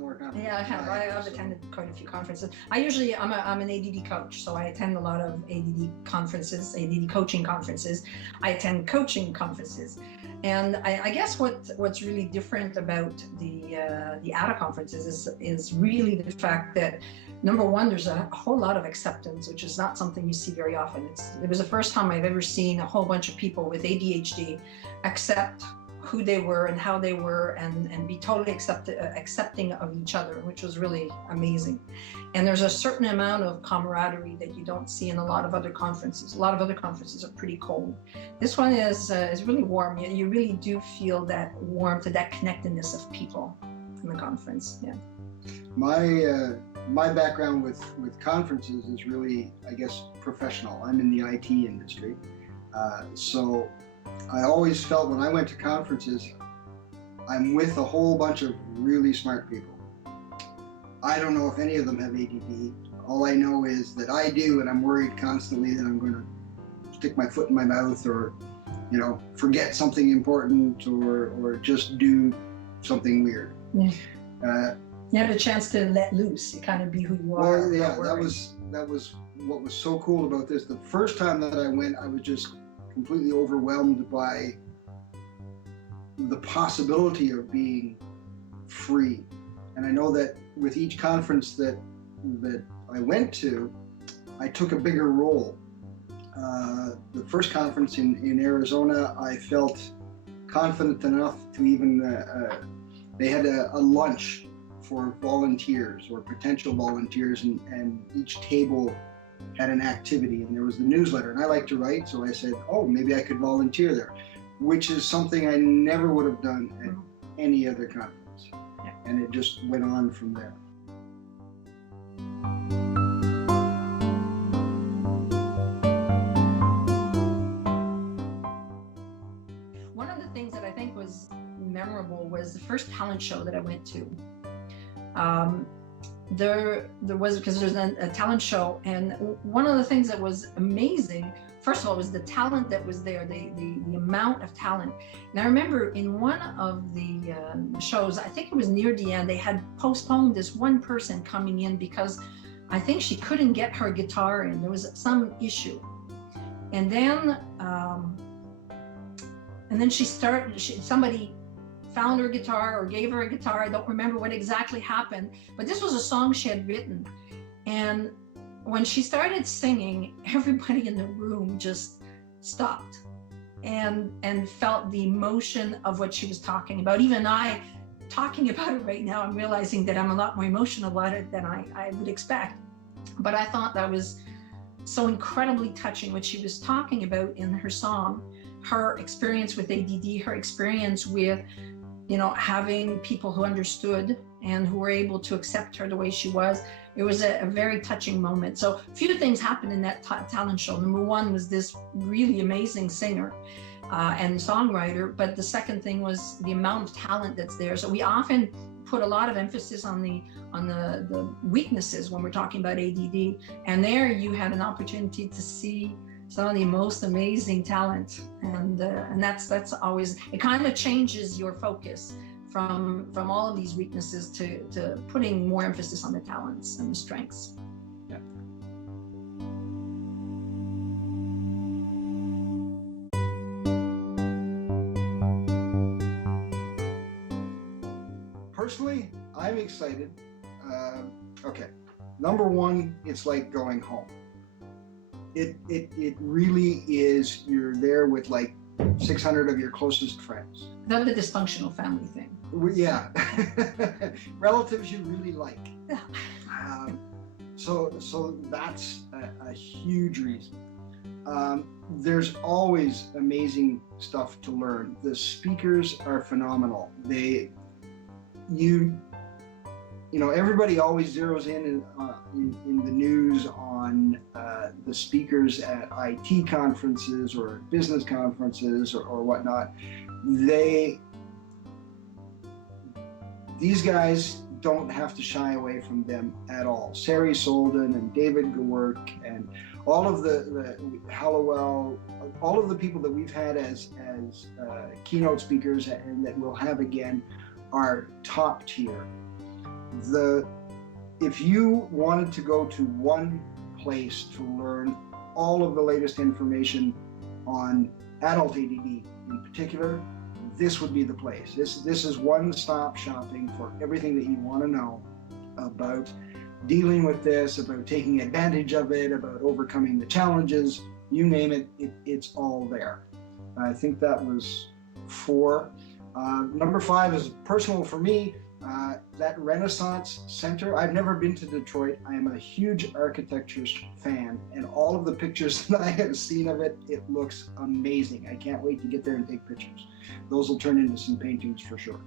lot more conferences. Yeah, I have. I've attended quite a few conferences. I'm an ADD coach, so I attend a lot of ADD conferences, ADD coaching conferences. I attend coaching conferences, and I guess what's really different about the ADDA conferences is really the fact that, number one, there's a whole lot of acceptance, which is not something you see very often. It was the first time I've ever seen a whole bunch of people with ADHD accept who they were and how they were, and be totally accepting of each other, which was really amazing. And there's a certain amount of camaraderie that you don't see in a lot of other conferences. A lot of other conferences are pretty cold. This one is really warm. You really do feel that warmth, that connectedness of people in the conference. Yeah. My background with conferences is really, I guess, professional. I'm in the IT industry, so I always felt when I went to conferences, I'm with a whole bunch of really smart people. I don't know if any of them have ADD. All I know is that I do, and I'm worried constantly that I'm going to stick my foot in my mouth, or, forget something important, or just do something weird. Yeah. You had a chance to let loose. You kind of be who you are. Well, yeah, that was what was so cool about this. The first time that I went, I was just completely overwhelmed by the possibility of being free. And I know that with each conference that I went to, I took a bigger role. The first conference in Arizona, I felt confident enough to even, they had a lunch for volunteers or potential volunteers, and each table had an activity, and there was the newsletter, and I like to write, so I said, oh, maybe I could volunteer there, which is something I never would have done at any other conference. Yeah. And it just went on from there. One of the things that I think was memorable was the first talent show that I went to. There was, because there's a talent show, and one of the things that was amazing, first of all, was the talent that was there, the amount of talent. And I remember in one of the shows, I think it was near the end, they had postponed this one person coming in because I think she couldn't get her guitar in. There was some issue. And then somebody found her guitar or gave her a guitar. I don't remember what exactly happened, but this was a song she had written. And when she started singing, everybody in the room just stopped and felt the emotion of what she was talking about. Even I, talking about it right now, I'm realizing that I'm a lot more emotional about it than I would expect. But I thought that was so incredibly touching, what she was talking about in her song, her experience with ADD, her experience with having people who understood and who were able to accept her the way she was. It was a very touching moment. So a few things happened in that talent show. Number one was this really amazing singer and songwriter, but the second thing was the amount of talent that's there. So we often put a lot of emphasis on the weaknesses when we're talking about ADD, and there you had an opportunity to see some of the most amazing talent, and that's always, it kind of changes your focus from all of these weaknesses to putting more emphasis on the talents and the strengths. Yeah. Personally, I'm excited. Okay, number one, it's like going home. It really is. You're there with like 600 of your closest friends. Not the dysfunctional family thing. Yeah, relatives you really like. Yeah. So that's a huge reason. There's always amazing stuff to learn. The speakers are phenomenal. Everybody always zeroes in the news on the speakers at IT conferences or business conferences or whatnot. These guys don't have to shy away from them at all. Sari Solden and David Gewerk and all of the Hallowell, all of the people that we've had as keynote speakers and that we'll have again are top tier. If you wanted to go to one place to learn all of the latest information on adult ADD in particular, this would be the place. This is one-stop shopping for everything that you want to know about dealing with this, about taking advantage of it, about overcoming the challenges, you name it, it's all there. I think that was 4. Number 5 is personal for me. That Renaissance Center. I've never been to Detroit. I am a huge architecture fan, and all of the pictures that I have seen of it, it looks amazing. I can't wait to get there and take pictures. Those will turn into some paintings for sure.